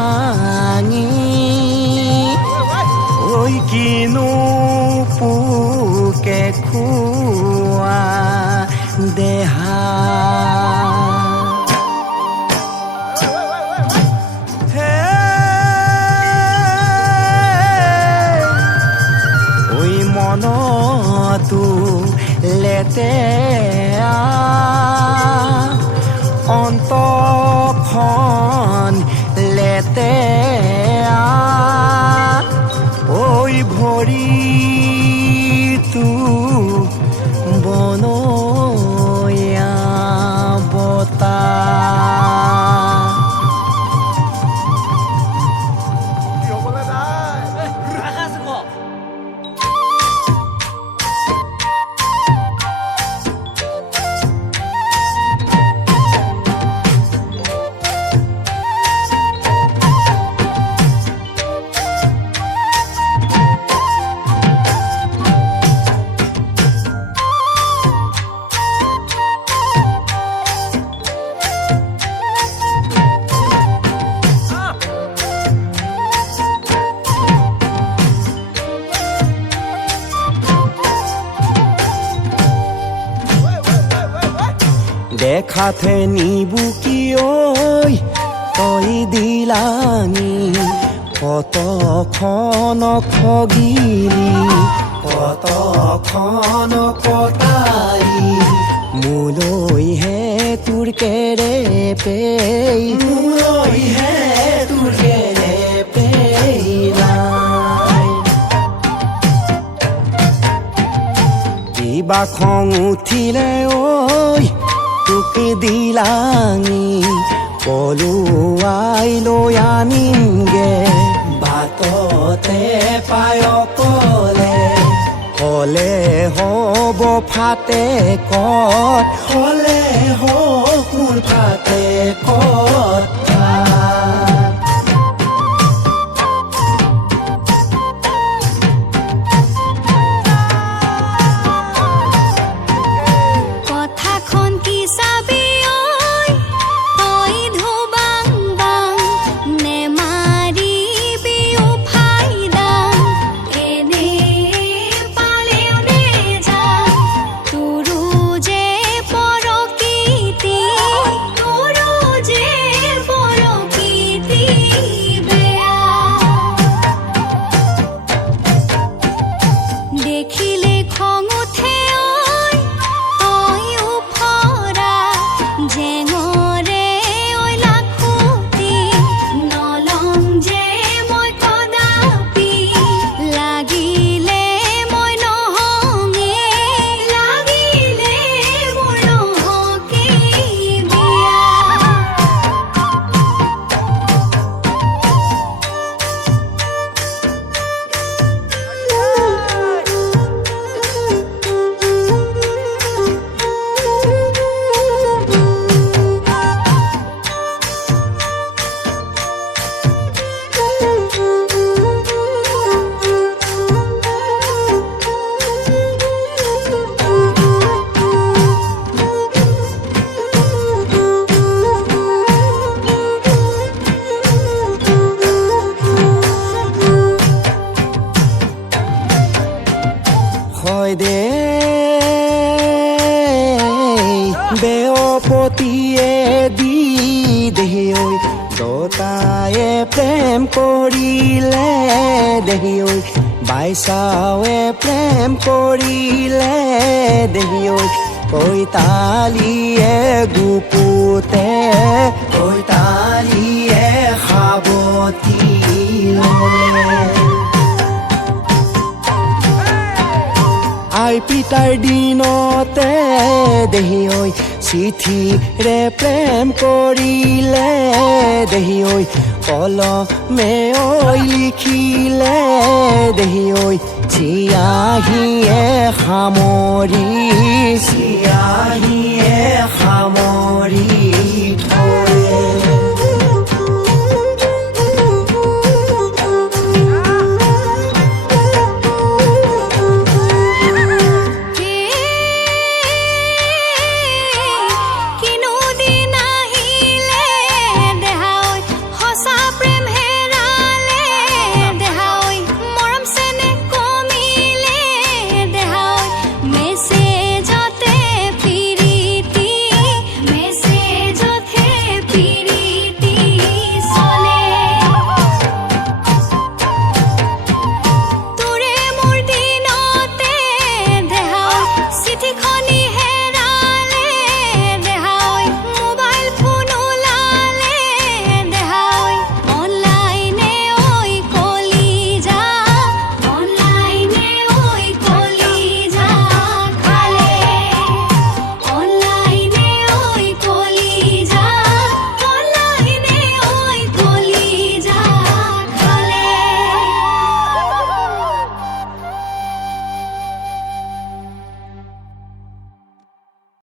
ভাঙি ঐ কিনো পোকে খোৱা দেহা ঐ মনতো লেতেৰা অন্তৰখন লেতেৰা ঐ ভৰিটো বনৰীয়া বতাহ দেখাতে নিবুকি ঐ তই দিলানি কতখন খগিলি কতখন কটালি মোলৈহে তোৰ কেৰেপেই মোলৈহে তোৰ কেৰেপেই নাই কিবা খং উঠিলে ঐ তোকে দিলাঙি পলুৱাই লৈ আনিমগে বাটতে পায় অকলে হলে হ'ব ফাটে কত হলে হ'ব ফাটে কত বেওপতিয়ে দি দেহি ঐ দতায়ে প্ৰেম কৰিলে দেহি ঐ বাইচাৱে প্ৰেম কৰিলে দেহি ঐ কৈতালিয়ে গুপুতে কৈতালিয়ে সাৱতি ললে আই পিতাৰ দিনতে দেহি ঐ চিঠিৰে প্ৰেম কৰিলে দেহি ঐ কলমে ঐ লিখিলে দেহি ঐ চিয়াহীয়ে সামৰি চিয়াহীয়ে সামৰি থলে